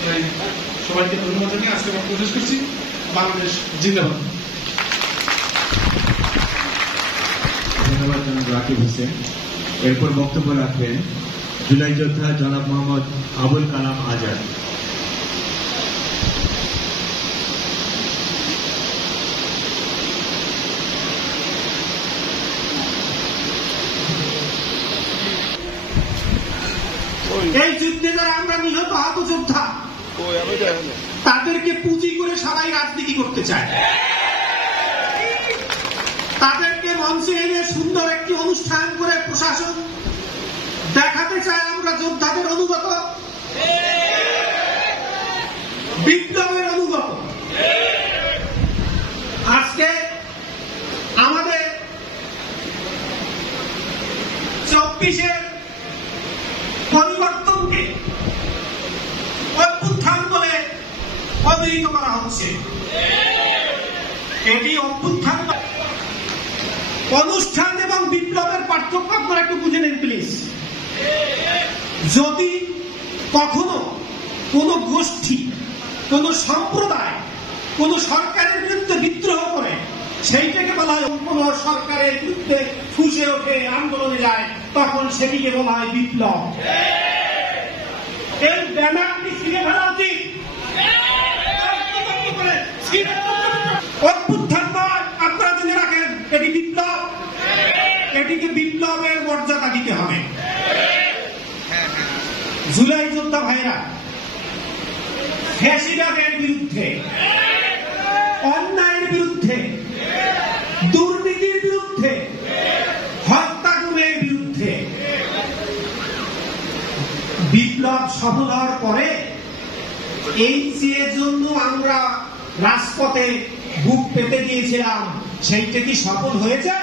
সবাইকে ধন্যবাদ জানিয়ে আজকে বক্তব্য শেষ করছি। বাংলাদেশ জিন্দাবাদ। ধন্যবাদ জনাব রাকিব হোসেন। এরপর বক্তব্য রাখবেন জুলাই যোদ্ধা জনাব মোহাম্মদ আবুল কালাম আজাদ। এই যুদ্ধে যারা আমরা নিহত আহত যোদ্ধা, তাদেরকে পুঁজি করে সবাই রাজনীতি করতে চায়। তাদেরকে মঞ্চে এনে সুন্দর একটি অনুষ্ঠান করে প্রশাসন দেখাতে চায় আমরা যোদ্ধাদের অনুগত, বিপ্লবের অনুগত। আজকে আমাদের 24-এর পরিবর্তনকে অভ্যুত্থান বলে অভিহিত করা হচ্ছে। এটি অভ্যুত্থান অনুষ্ঠান এবং বিপ্লবের পার্থক্য আপনারা একটু বুঝে নেন প্লিজ। যদি কখনো কোন গোষ্ঠী, কোন সম্প্রদায় কোন সরকারের বিরুদ্ধে বিদ্রোহ করে, সেইটাকে বলা হয় কোন সরকারের বিরুদ্ধে ফুঁসে ওঠে, আন্দোলনে যায়, তখন সেটিকে বলা হয় বিপ্লব। এর ব্যানারটি ছিঁড়ে ফেলা উচিত। অভ্যুত্থান নয়, আপনারা জেনে রাখেন, এটি বিপ্লব। এটিকে বিপ্লবের মর্যাদা দিতে হবে। জুলাই যোদ্ধা ভাইরা ফ্যাসিবাদের বিরুদ্ধে, অন্যায়ের বিরুদ্ধে, দুর্নীতির বিরুদ্ধে, হত্যাগুমের বিরুদ্ধে বিপ্লব সফল হওয়ার পরে এই যে জন্য আমরা রাজপথে বুক পেতে দিয়েছিলাম, সেইটা কি সফল হয়েছে?